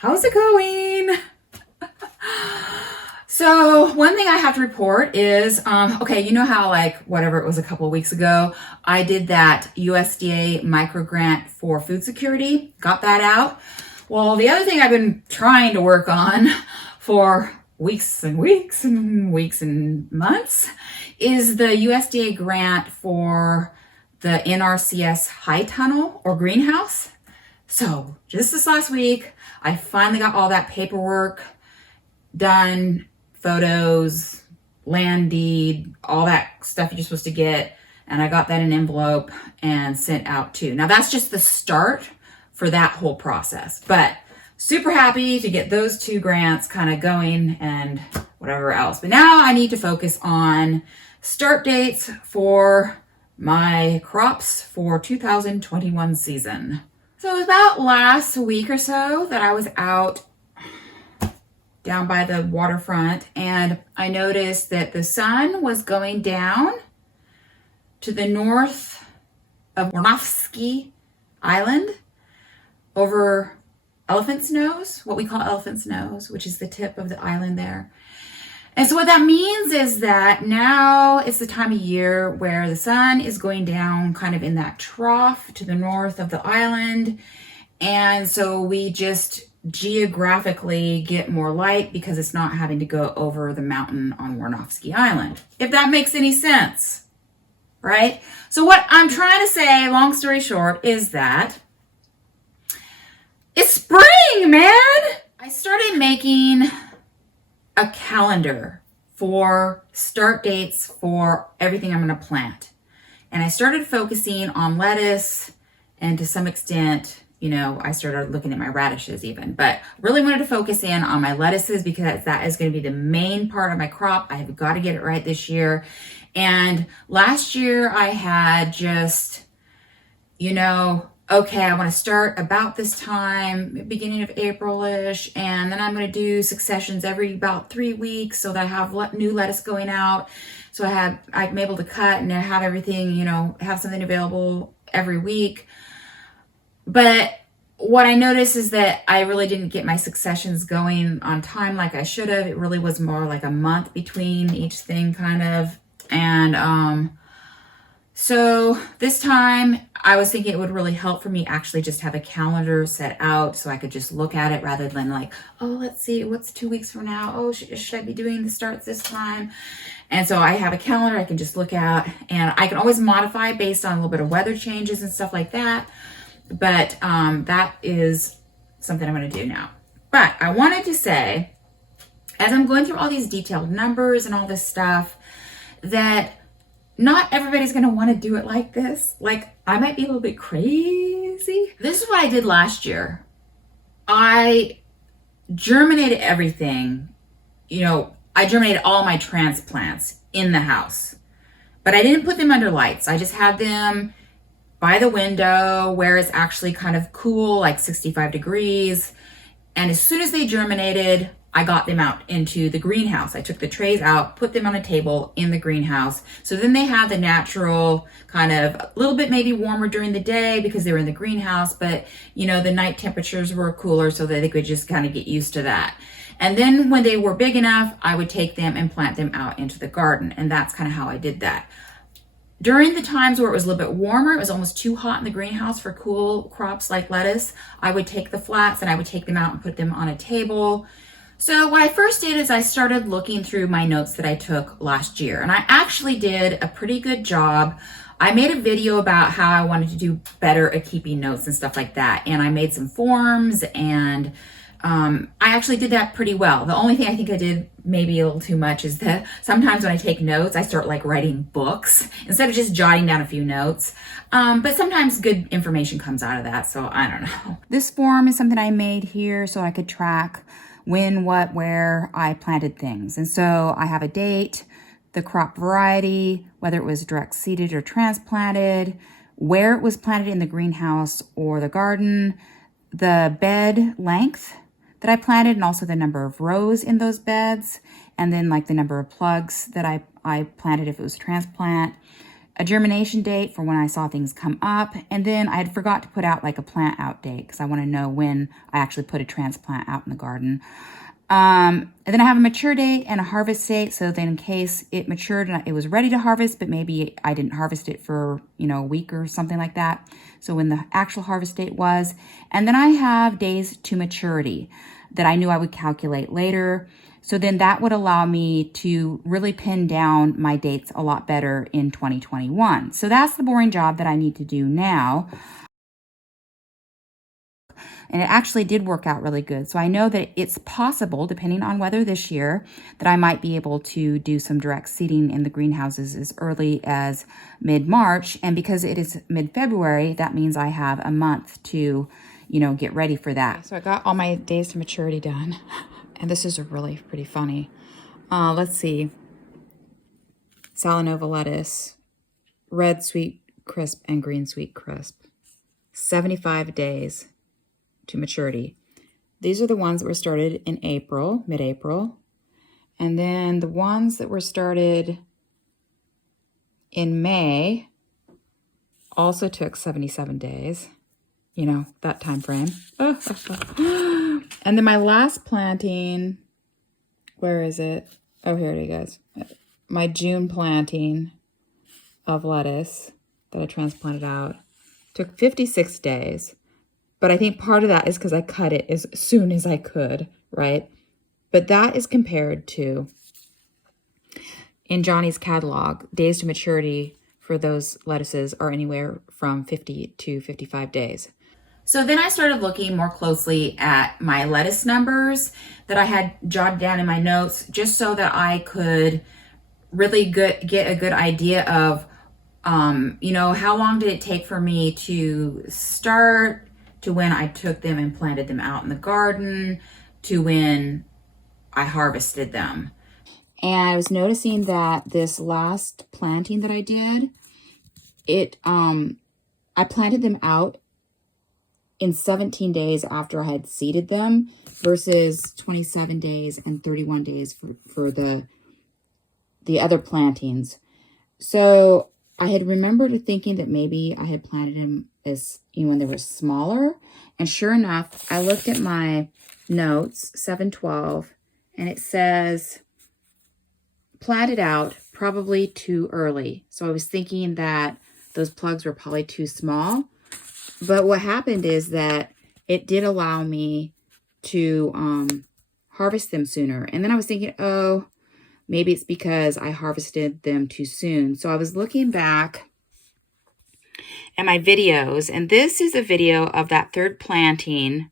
How's it going? So one thing I have to report is, okay, you know how like whatever it was a couple of weeks ago, I did that USDA micro grant for food security, got that out. Well, the other thing I've been trying to work on for weeks and weeks and weeks and months is the USDA grant for the NRCS high tunnel or greenhouse. So just this last week, I finally got all that paperwork done, photos, land deed, all that stuff you're supposed to get. And I got that in an envelope and sent out too. Now that's just the start for that whole process, but super happy to get those two grants kind of going and whatever else. But now I need to focus on start dates for my crops for 2021 season. So it was about last week or so that I was out down by the waterfront and I noticed that the sun was going down to the north of Warnofsky Island over Elephant's Nose, what we call Elephant's Nose, which is the tip of the island there. And so what that means is that now it's the time of year where the sun is going down kind of in that trough to the north of the island. And so we just geographically get more light because it's not having to go over the mountain on Warnofsky Island, if that makes any sense, right? So what I'm trying to say, long story short, is that it's spring, man! I started making a calendar for start dates for everything I'm going to plant. And I started focusing on lettuce and to some extent, you know, I started looking at my radishes even, but really wanted to focus in on my lettuces because that is going to be the main part of my crop. I have got to get it right this year. And last year I had just, you know, okay, I want to start about this time, beginning of April-ish, and then I'm going to do successions every about 3 weeks so that I have new lettuce going out. So I'm able to cut and have everything, you know, have something available every week. But what I noticed is that I really didn't get my successions going on time like I should have. It really was more like a month between each thing kind of. And so this time I was thinking it would really help for me actually just have a calendar set out so I could just look at it rather than like, oh, let's see, what's 2 weeks from now? Oh, should I be doing the starts this time? And so I have a calendar I can just look at and I can always modify based on a little bit of weather changes and stuff like that. But that is something I'm going to do now. But I wanted to say, as I'm going through all these detailed numbers and all this stuff, that not everybody's going to want to do it like this. Like, I might be a little bit crazy. This is what I did last year. I germinated everything. You know, I germinated all my transplants in the house. But I didn't put them under lights. I just had them by the window where it's actually kind of cool, like 65 degrees. And as soon as they germinated, I got them out into the greenhouse. I took the trays out, put them on a table in the greenhouse. So then they have the natural kind of a little bit maybe warmer during the day because they were in the greenhouse, but you know, the night temperatures were cooler so that they could just kind of get used to that. And then when they were big enough, I would take them and plant them out into the garden. And that's kind of how I did that. During the times where it was a little bit warmer, it was almost too hot in the greenhouse for cool crops like lettuce, I would take the flats and I would take them out and put them on a table. So what I first did is I started looking through my notes that I took last year, and I actually did a pretty good job. I made a video about how I wanted to do better at keeping notes and stuff like that, and I made some forms, and I actually did that pretty well. The only thing I think I did maybe a little too much is that sometimes when I take notes, I start like writing books instead of just jotting down a few notes. But sometimes good information comes out of that, so I don't know. This form is something I made here so I could track when, what, where I planted things. And so I have a date, the crop variety, whether it was direct seeded or transplanted, where it was planted in the greenhouse or the garden, the bed length that I planted, and also the number of rows in those beds, and then like the number of plugs that I planted if it was transplant, a germination date for when I saw things come up, and then I had forgot to put out like a plant out date because I want to know when I actually put a transplant out in the garden. And then I have a mature date and a harvest date, so that in case it matured and it was ready to harvest, but maybe I didn't harvest it for, a week or something like that. So when the actual harvest date was. And then I have days to maturity that I knew I would calculate later. So then that would allow me to really pin down my dates a lot better in 2021. So that's the boring job that I need to do now. And it actually did work out really good. So I know that it's possible, depending on weather this year, that I might be able to do some direct seeding in the greenhouses as early as mid-March. And because it is mid-February, that means I have a month to, get ready for that. So I got all my days to maturity done. And this is really pretty funny. Let's see. Salanova lettuce, red sweet crisp and green sweet crisp. 75 days to maturity. These are the ones that were started in April, mid-April. And then the ones that were started in May also took 77 days. That time frame. And then my last planting, where is it? Oh, here it is. My June planting of lettuce that I transplanted out took 56 days. But I think part of that is because I cut it as soon as I could, right? But that is compared to, in Johnny's catalog, days to maturity for those lettuces are anywhere from 50 to 55 days. So then I started looking more closely at my lettuce numbers that I had jotted down in my notes, just so that I could really get a good idea of, how long did it take for me to start, to when I took them and planted them out in the garden, to when I harvested them. And I was noticing that this last planting that I did, I planted them out in 17 days after I had seeded them versus 27 days and 31 days for the other plantings. So I had remembered thinking that maybe I had planted them as, when they were smaller. And sure enough, I looked at my notes, 7/12, and it says planted out probably too early. So I was thinking that those plugs were probably too small. But what happened is that it did allow me to harvest them sooner. And then I was thinking, oh, maybe it's because I harvested them too soon. So I was looking back at my videos, and this is a video of that third planting.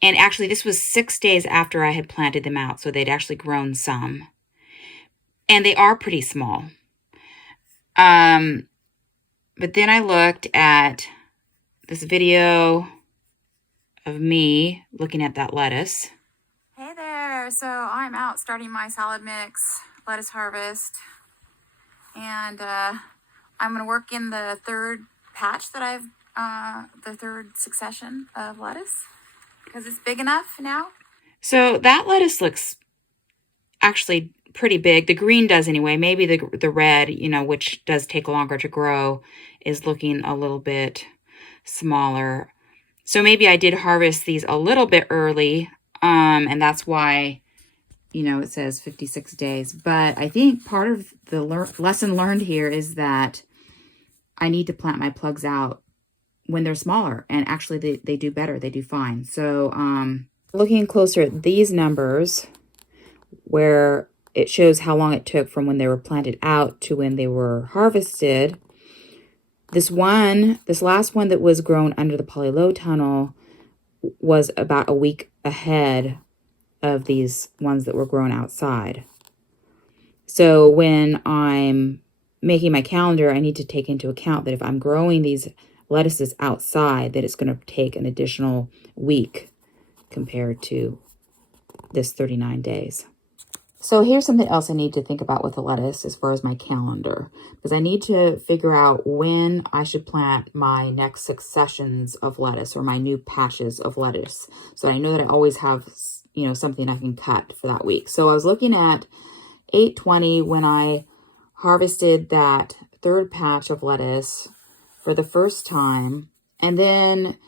And actually, this was 6 days after I had planted them out, so they'd actually grown some. And they are pretty small. But then I looked at this video of me looking at that lettuce. Hey there, so I'm out starting my salad mix lettuce harvest, and I'm gonna work in the third patch that the third succession of lettuce, because it's big enough now. So that lettuce looks actually pretty big. The green does anyway. Maybe the red, which does take longer to grow, is looking a little bit smaller. So maybe I did harvest these a little bit early, and that's why, it says 56 days. But I think part of the lesson learned here is that I need to plant my plugs out when they're smaller, and actually they do better. They do fine. So looking closer at these numbers, where it shows how long it took from when they were planted out to when they were harvested. This last one that was grown under the poly-low tunnel was about a week ahead of these ones that were grown outside. So when I'm making my calendar, I need to take into account that if I'm growing these lettuces outside, that it's going to take an additional week compared to this 39 days. So here's something else I need to think about with the lettuce as far as my calendar, because I need to figure out when I should plant my next successions of lettuce or my new patches of lettuce, so I know that I always have, something I can cut for that week. So I was looking at 8/20 when I harvested that third patch of lettuce for the first time. And then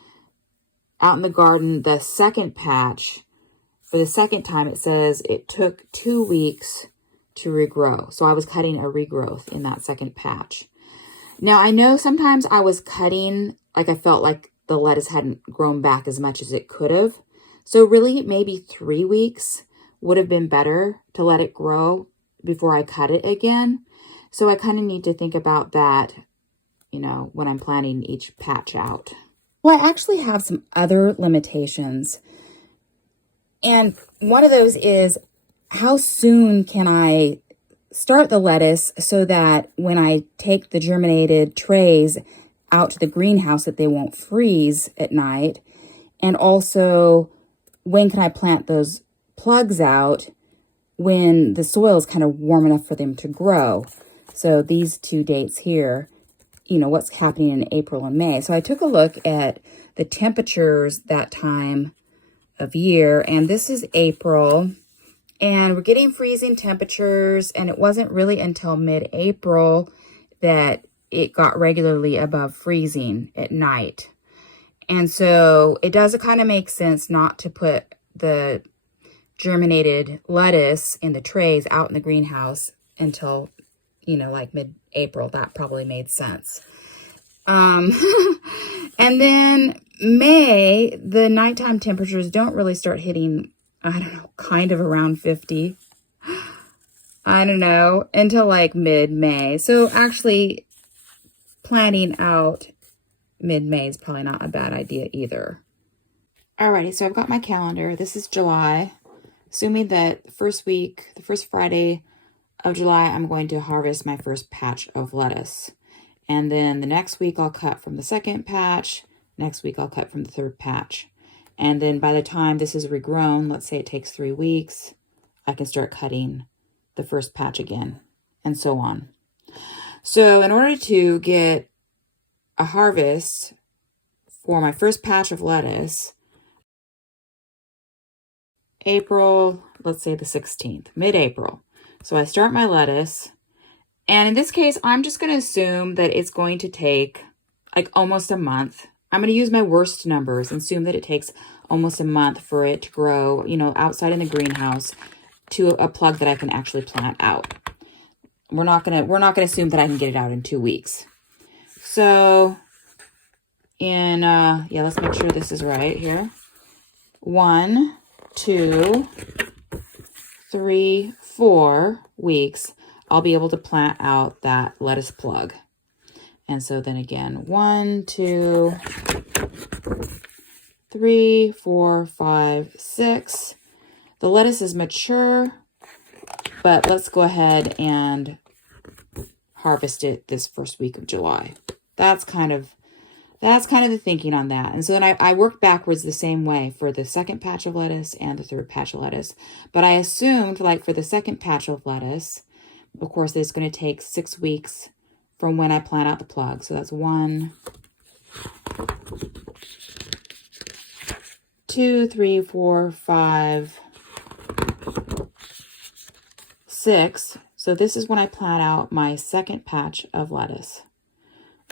out in the garden, the second patch, for the second time, it says it took 2 weeks to regrow. So I was cutting a regrowth in that second patch. Now, I know sometimes I was cutting, like I felt like the lettuce hadn't grown back as much as it could have. So really, maybe 3 weeks would have been better to let it grow before I cut it again. So I kind of need to think about that, you know, when I'm planning each patch out. Well, I actually have some other limitations. And one of those is, how soon can I start the lettuce so that when I take the germinated trays out to the greenhouse that they won't freeze at night? And also, when can I plant those plugs out when the soil is kind of warm enough for them to grow? So these 2 dates here, you know, what's happening in April and May. So I took a look at the temperatures that time of year, and this is April, and we're getting freezing temperatures, and it wasn't really until mid-April that it got regularly above freezing at night. And so it does kind of make sense not to put the germinated lettuce in the trays out in the greenhouse until, you know, like mid-April. That probably made sense. And then May, the nighttime temperatures don't really start hitting, I don't know, kind of around 50. I don't know, until like mid-May. So actually planning out mid-May is probably not a bad idea either. Alrighty, so I've got my calendar. This is July. Assuming that the first Friday of July, I'm going to harvest my first patch of lettuce. And then the next week I'll cut from the second patch. Next week I'll cut from the third patch. And then by the time this is regrown, let's say it takes 3 weeks, I can start cutting the first patch again, and so on. So in order to get a harvest for my first patch of lettuce, April, let's say the 16th, mid-April. So I start my lettuce, and in this case, I'm just going to assume that it's going to take like almost a month. I'm going to use my worst numbers and assume that it takes almost a month for it to grow, you know, outside in the greenhouse to a plug that I can actually plant out. We're not going to assume that I can get it out in 2 weeks. So let's make sure this is right here. 1, 2, 3, 4 weeks, I'll be able to plant out that lettuce plug. And so then again, 1, 2, 3, 4, 5, 6. The lettuce is mature, but let's go ahead and harvest it this first week of July. That's kind of the thinking on that. And so then I work backwards the same way for the second patch of lettuce and the third patch of lettuce. But I assumed, like for the second patch of lettuce, of course, it's going to take 6 weeks from when I plant out the plug. So that's 1, 2, 3, 4, 5, 6. So this is when I plant out my second patch of lettuce.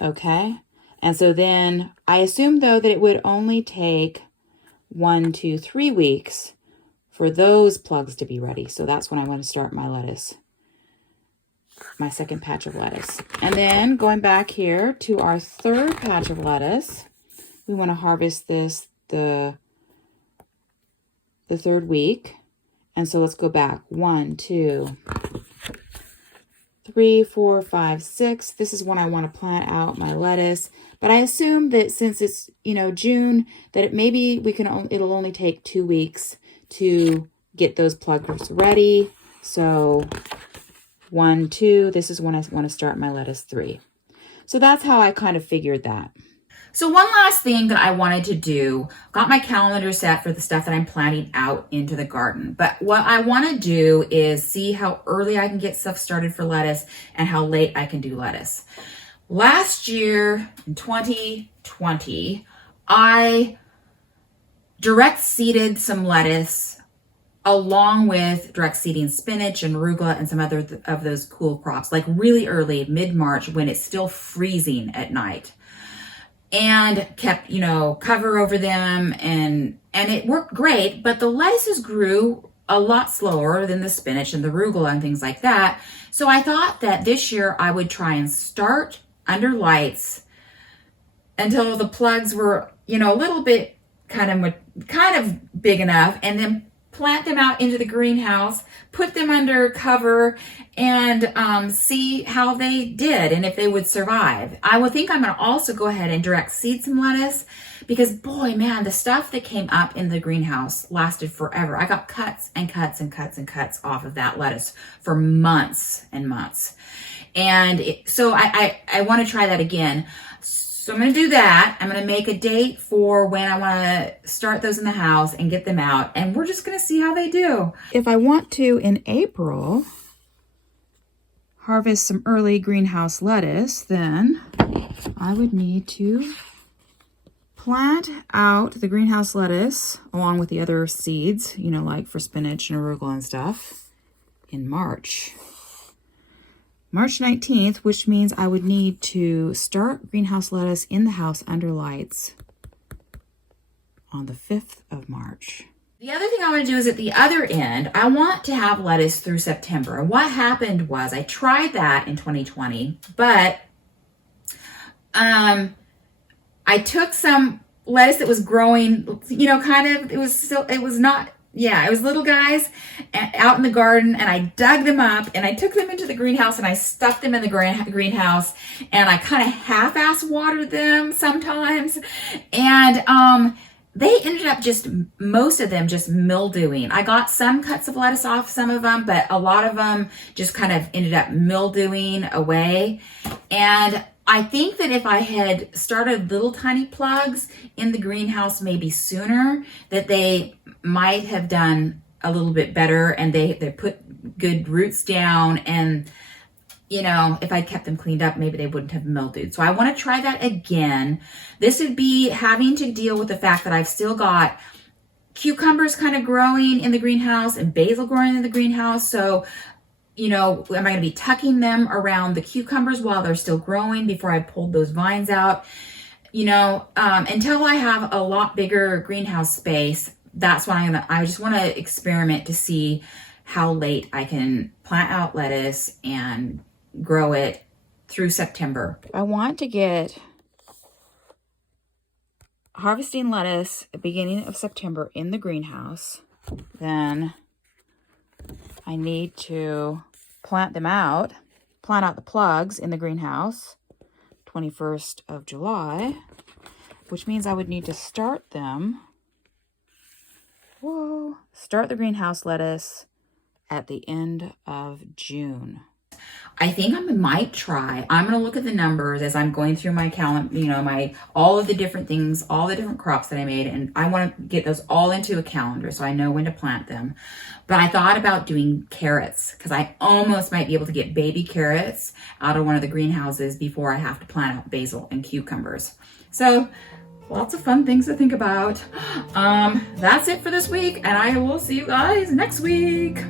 Okay. And so then I assumed, though, that it would only take 1, 2, 3 weeks for those plugs to be ready. So that's when I want to start my lettuce, my second patch of lettuce. And then going back here to our third patch of lettuce, we want to harvest this the third week. And so let's go back. 1, 2, 3, 4, 5, 6. This is when I want to plant out my lettuce. But I assume that since it's, you know, June, that it'll only take 2 weeks to get those plugs ready. So 1, 2, this is when I want to start my lettuce 3. So that's how I kind of figured that. So one last thing that I wanted to do, got my calendar set for the stuff that I'm planting out into the garden. But what I want to do is see how early I can get stuff started for lettuce and how late I can do lettuce. Last year, in 2020, I direct seeded some lettuce along with direct seeding spinach and arugula and some other of those cool crops, like really early, mid-March, when it's still freezing at night. And kept, cover over them, and it worked great, but the lettuces grew a lot slower than the spinach and the arugula and things like that. So I thought that this year I would try and start under lights until the plugs were, a little bit kind of big enough, and then plant them out into the greenhouse, put them under cover, and see how they did and if they would survive. I would think I'm going to also go ahead and direct seed some lettuce, because boy, man, the stuff that came up in the greenhouse lasted forever. I got cuts and cuts and cuts and cuts off of that lettuce for months and months. And so I want to try that again. So I'm going to do that. I'm going to make a date for when I want to start those in the house and get them out. And we're just going to see how they do. If I want to, in April, harvest some early greenhouse lettuce, then I would need to plant out the greenhouse lettuce along with the other seeds, like for spinach and arugula and stuff, in March 19th, which means I would need to start greenhouse lettuce in the house under lights on the 5th of March. The other thing I want to do is at the other end, I want to have lettuce through September. And what happened was I tried that in 2020, but I took some lettuce that was growing, it was little guys out in the garden, and I dug them up and I took them into the greenhouse and I stuck them in the greenhouse, and I kind of half-ass watered them sometimes. And they ended up most of them just mildewing. I got some cuts of lettuce off some of them, but a lot of them just kind of ended up mildewing away. And I think that if I had started little tiny plugs in the greenhouse maybe sooner, that they might have done a little bit better, and they put good roots down, and if I kept them cleaned up, maybe they wouldn't have mildewed. So I want to try that again. This would be having to deal with the fact that I've still got cucumbers kind of growing in the greenhouse and basil growing in the greenhouse. So am I going to be tucking them around the cucumbers while they're still growing before I pulled those vines out? Until I have a lot bigger greenhouse space, that's why I just want to experiment to see how late I can plant out lettuce and grow it through September. I want to get harvesting lettuce at the beginning of September in the greenhouse. Then I need to plant out the plugs in the greenhouse 21st of July, which means I would need to start the greenhouse lettuce at the end of June. I think I might try. I'm going to look at the numbers as I'm going through my calendar, all of the different things, all the different crops that I made, and I want to get those all into a calendar so I know when to plant them. But I thought about doing carrots, because I almost might be able to get baby carrots out of one of the greenhouses before I have to plant out basil and cucumbers. So lots of fun things to think about. That's it for this week, and I will see you guys next week.